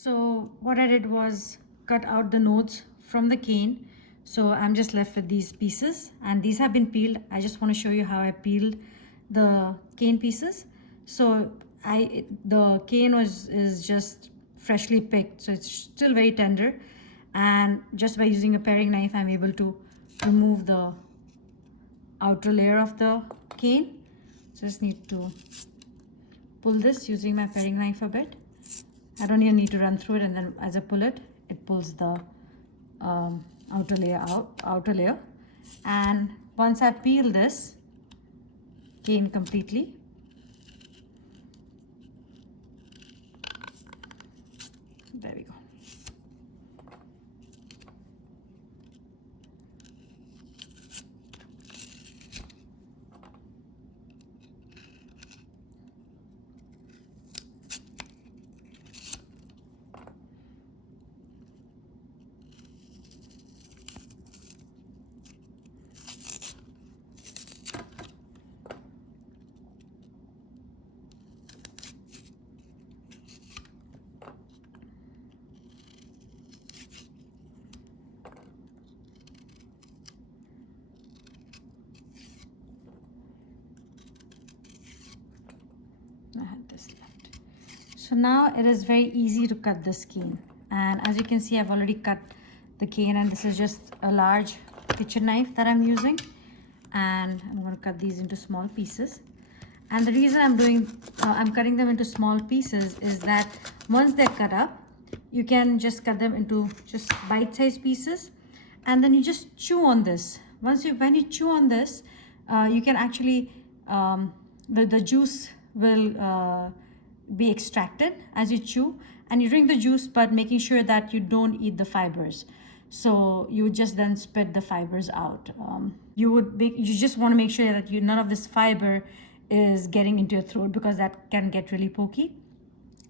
So what I did was cut out the nodes from the cane. So I'm just left with these pieces, and these have been peeled. I just want to show you how I peeled the cane pieces. So the cane is just freshly picked, so it's still very tender, and just by using a paring knife I'm able to remove the outer layer of the cane. So just need to pull this using my paring knife a bit. I don't even need to run through it, and then as I pull it, it pulls the outer layer. And once I peel this cane completely, there we go. I had this left. So now it is very easy to cut this cane, and as you can see I've already cut the cane, and this is just a large kitchen knife that I'm using, and I'm going to cut these into small pieces. And the reason I'm cutting them into small pieces is that once they're cut up, you can just cut them into just bite-sized pieces, and then you just chew on this. When you chew on this, you can actually the juice will be extracted as you chew, and you drink the juice, but making sure that you don't eat the fibers. So you would just then spit the fibers out. You just want to make sure that none of this fiber is getting into your throat, because that can get really pokey.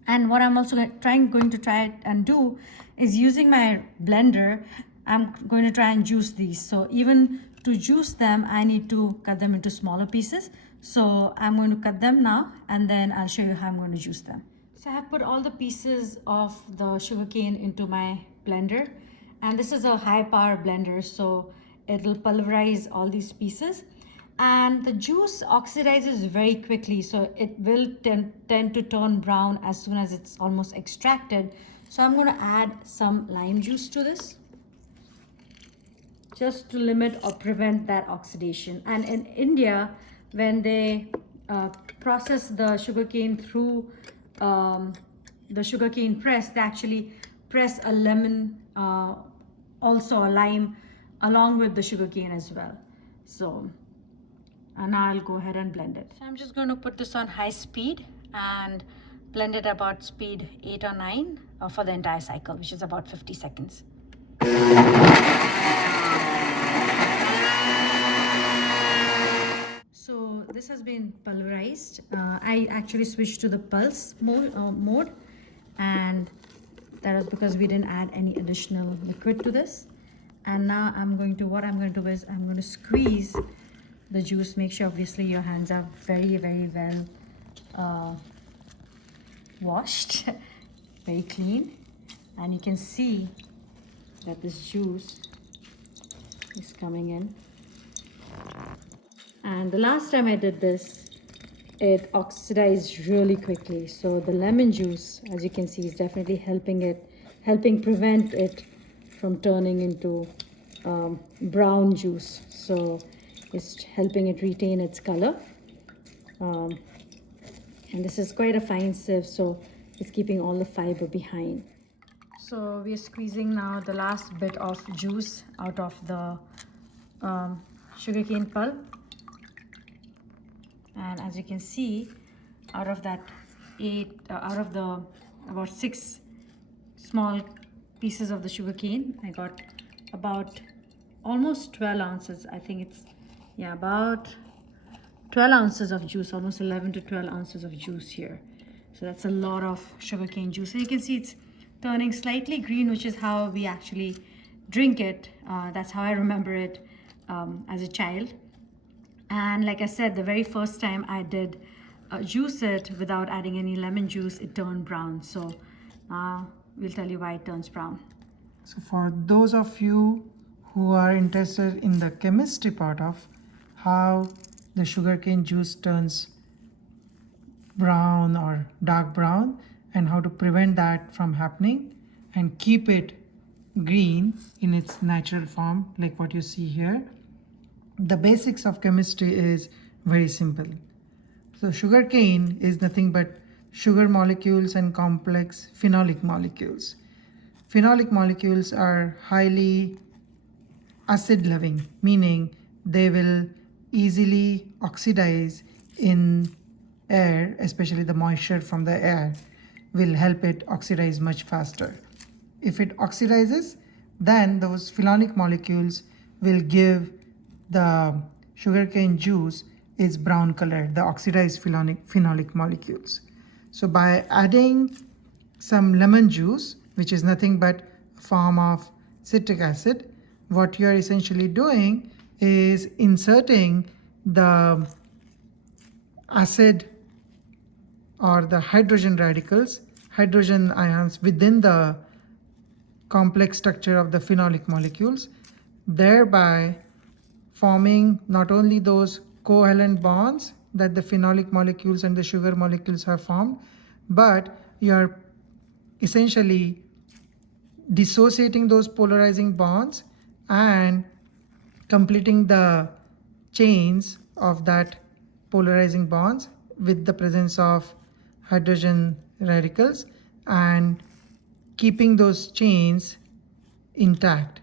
And what I'm also going to try and do is, using my blender, I'm going to try and juice these. So even to juice them, I need to cut them into smaller pieces. So I'm going to cut them now, and then I'll show you how I'm going to juice them. So I have put all the pieces of the sugarcane into my blender, and this is a high power blender, so it'll pulverize all these pieces. And the juice oxidizes very quickly, so it will tend to turn brown as soon as it's almost extracted. So I'm going to add some lime juice to this, just to limit or prevent that oxidation. And in India, when they process the sugarcane through the sugarcane press, they actually press a lemon, also a lime, along with the sugarcane as well. So now I'll go ahead and blend it. So I'm just going to put this on high speed and blend it about speed 8 or 9 for the entire cycle, which is about 50 seconds. So this has been pulverized. I actually switched to the pulse mode, and that was because we didn't add any additional liquid to this. And now what I'm going to do is I'm going to squeeze the juice. Make sure obviously your hands are very, very well washed, very clean, and you can see that this juice is coming in. And the last time I did this, it oxidized really quickly. So the lemon juice, as you can see, is definitely helping prevent it from turning into brown juice. So it's helping it retain its color. And this is quite a fine sieve, so it's keeping all the fiber behind. So we are squeezing now the last bit of juice out of the sugarcane pulp. And as you can see, out of the about 6 small pieces of the sugarcane, I got about almost 12 ounces. I think it's, yeah, about 12 ounces of juice, almost 11 to 12 ounces of juice here. So that's a lot of sugarcane juice. So you can see it's turning slightly green, which is how we actually drink it. That's how I remember it as a child. And like I said, the very first time I did juice it without adding any lemon juice, it turned brown. So we'll tell you why it turns brown. So for those of you who are interested in the chemistry part of how the sugarcane juice turns brown or dark brown and how to prevent that from happening and keep it green in its natural form like what you see here, the basics of chemistry is very simple. So sugarcane is nothing but sugar molecules and complex phenolic molecules. Phenolic molecules are highly acid loving, meaning they will easily oxidize in air, especially the moisture from the air will help it oxidize much faster. If it oxidizes, then those phenolic molecules will give the sugarcane juice its brown color, the oxidized phenolic molecules. So by adding some lemon juice, which is nothing but a form of citric acid, what you are essentially doing is inserting the acid or the hydrogen radicals, hydrogen ions within the complex structure of the phenolic molecules, thereby forming not only those covalent bonds that the phenolic molecules and the sugar molecules have formed, but you are essentially dissociating those polarizing bonds and completing the chains of that polarizing bonds with the presence of hydrogen radicals and keeping those chains intact.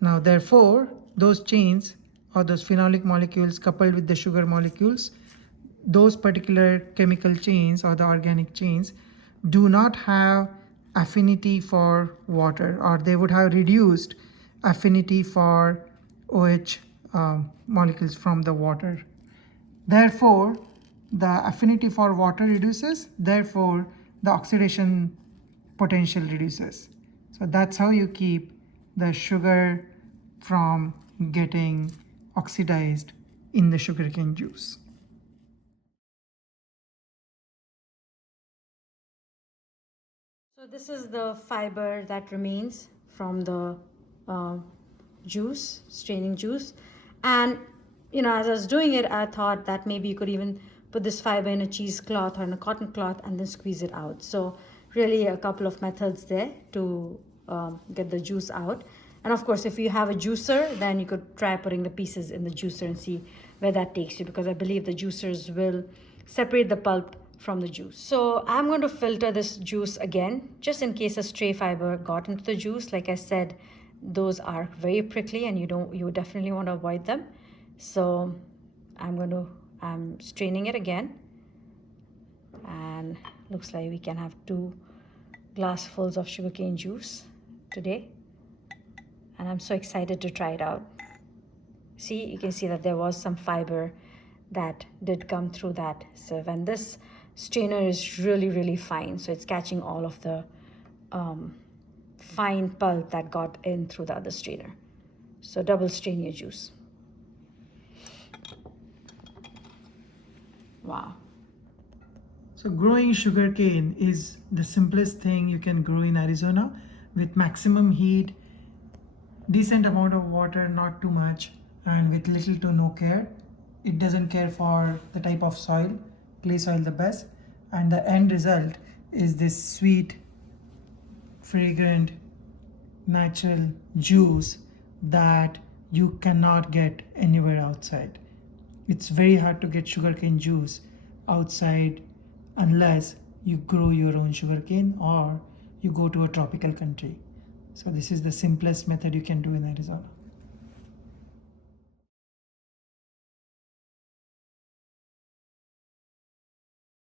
Now therefore those chains or those phenolic molecules coupled with the sugar molecules, those particular chemical chains or the organic chains do not have affinity for water, or they would have reduced affinity for OH molecules from the water. Therefore, the affinity for water reduces, therefore the oxidation potential reduces. So that's how you keep the sugar from getting oxidized in the sugarcane juice. So this is the fiber that remains from the juice, straining juice. And as I was doing it, I thought that maybe you could even put this fiber in a cheesecloth or in a cotton cloth and then squeeze it out. So really a couple of methods there to get the juice out. And of course, if you have a juicer, then you could try putting the pieces in the juicer and see where that takes you, because I believe the juicers will separate the pulp from the juice. So I'm going to filter this juice again, just in case a stray fiber got into the juice. Like I said, those are very prickly and you definitely want to avoid them. So I'm straining it again, and looks like we can have 2 glassfuls of sugarcane juice today. And I'm so excited to try it out. See, you can see that there was some fiber that did come through that sieve, and this strainer is really, really fine, so it's catching all of the fine pulp that got in through the other strainer. So double strain your juice. Wow. So growing sugarcane is the simplest thing you can grow in Arizona, with maximum heat, decent amount of water, not too much, and with little to no care. It doesn't care for the type of soil, clay soil the best, and the end result is this sweet, fragrant, natural juice that you cannot get anywhere outside. It's very hard to get sugarcane juice outside unless you grow your own sugarcane or you go to a tropical country. So this is the simplest method you can do in Arizona.